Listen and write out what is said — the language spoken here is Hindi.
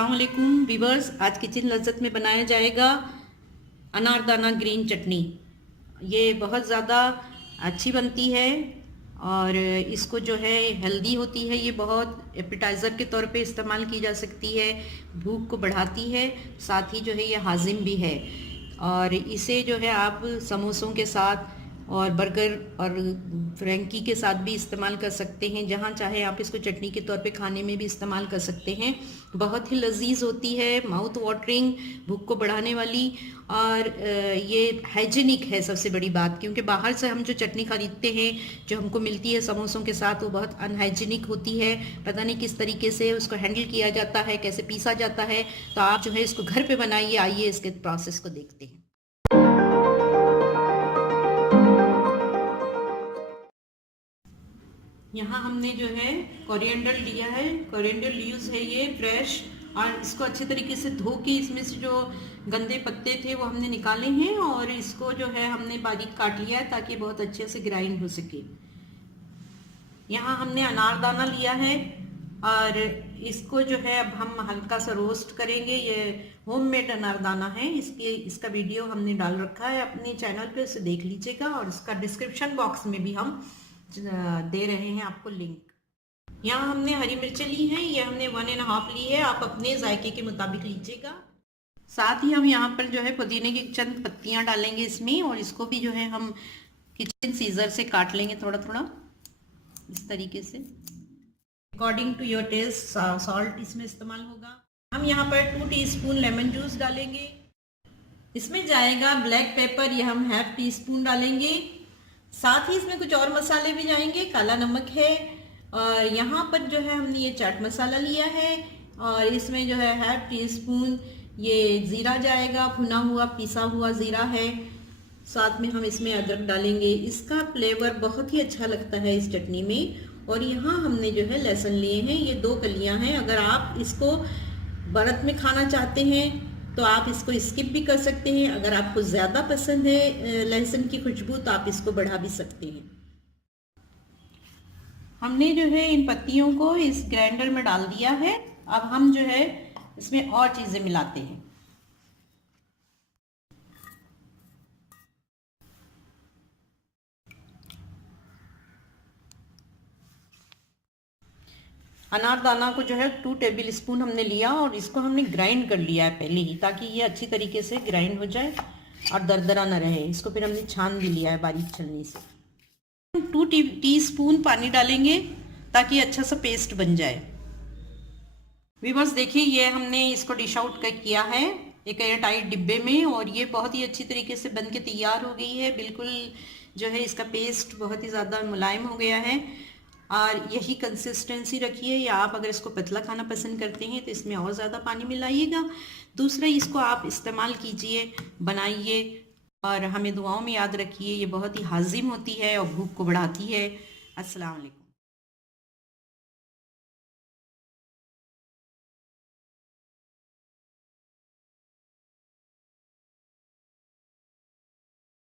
अस्सलाम वालेकुम वीवर्स। आज किचन लज़्ज़त में बनाया जाएगा अनारदाना ग्रीन चटनी। ये बहुत ज़्यादा अच्छी बनती है और इसको जो है हेल्दी होती है। ये बहुत एपिटाइज़र के तौर पे इस्तेमाल की जा सकती है, भूख को बढ़ाती है, साथ ही जो है ये हाजिम भी है। और इसे जो है आप समोसों के साथ और बर्गर और फ्रैंकी के साथ भी इस्तेमाल कर सकते हैं। जहाँ चाहे आप इसको चटनी के तौर पे खाने में भी इस्तेमाल कर सकते हैं। बहुत ही लजीज होती है, माउथ वाटरिंग, भूख को बढ़ाने वाली। और ये हाइजीनिक है सबसे बड़ी बात, क्योंकि बाहर से हम जो चटनी खरीदते हैं, जो हमको मिलती है समोसों के साथ, वो बहुत अनहाइजीनिक होती है। पता नहीं किस तरीके से उसको हैंडल किया जाता है, कैसे पीसा जाता है। तो आप जो है इसको घर पे बनाइए। आइए इसके प्रोसेस को देखते हैं। यहाँ हमने जो है कोरिएंडर लिया है, कोरिएंडर लीव्स है ये फ्रेश, और इसको अच्छे तरीके से धो के इसमें से जो गंदे पत्ते थे वो हमने निकाले हैं और इसको जो है हमने बारीक काट लिया है ताकि बहुत अच्छे से ग्राइंड हो सके। यहाँ हमने अनारदाना लिया है और इसको जो है अब हम हल्का सा रोस्ट करेंगे। ये होममेड अनारदाना है, इसका वीडियो हमने डाल रखा है अपने चैनल पे, उसे देख लीजिएगा। और इसका डिस्क्रिप्शन बॉक्स में भी हम दे रहे हैं आपको लिंक। यहाँ हमने हरी मिर्चें ली हैं, ये हमने 1.5 ली है, आप अपने जायके के मुताबिक लीजिएगा। साथ ही हम यहाँ पर जो है पुदीने की चंद पत्तियाँ डालेंगे इसमें, और इसको भी जो है हम किचन सीजर से काट लेंगे थोड़ा थोड़ा इस तरीके से। According to your taste salt इसमें इस्तेमाल होगा। हम यहाँ पर 2 टीस्पून लेमन जूस डालेंगे। इसमें जाएगा ब्लैक पेपर, ये हम 1/2 टीस्पून डालेंगे। साथ ही इसमें कुछ और मसाले भी जाएंगे, काला नमक है, और यहाँ पर जो है हमने ये चाट मसाला लिया है, और इसमें जो है 1/2 टीस्पून ये ज़ीरा जाएगा, भुना हुआ पिसा हुआ ज़ीरा है। साथ में हम इसमें अदरक डालेंगे, इसका फ्लेवर बहुत ही अच्छा लगता है इस चटनी में। और यहाँ हमने जो है लहसुन लिए हैं, ये 2 कलियाँ हैं। अगर आप इसको व्रत में खाना चाहते हैं तो आप इसको स्किप भी कर सकते हैं। अगर आपको ज़्यादा पसंद है लहसुन की खुशबू तो आप इसको बढ़ा भी सकते हैं। हमने जो है इन पत्तियों को इस ग्राइंडर में डाल दिया है। अब हम जो है इसमें और चीज़ें मिलाते हैं। अनारदाना को जो है 2 टेबल स्पून हमने लिया और इसको हमने ग्राइंड कर लिया है पहले ही, ताकि ये अच्छी तरीके से ग्राइंड हो जाए और दरदरा ना रहे। इसको फिर हमने छान भी लिया है बारीक छलनी से। 2 टीस्पून पानी डालेंगे ताकि अच्छा सा पेस्ट बन जाए। वीवर्स देखिए, ये हमने इसको डिश आउट किया है एक एयर टाइट डिब्बे में, और ये बहुत ही अच्छी तरीके से बन के तैयार हो गई है। बिल्कुल जो है इसका पेस्ट बहुत ही ज़्यादा मुलायम हो गया है, और यही कंसिस्टेंसी रखिए। या आप अगर इसको पतला खाना पसंद करते हैं तो इसमें और ज़्यादा पानी मिलाइएगा। दूसरा, इसको आप इस्तेमाल कीजिए, बनाइए, और हमें दुआओं में याद रखिए। ये बहुत ही हाजिम होती है और भूख को बढ़ाती है। अस्सलाम वालेकुम।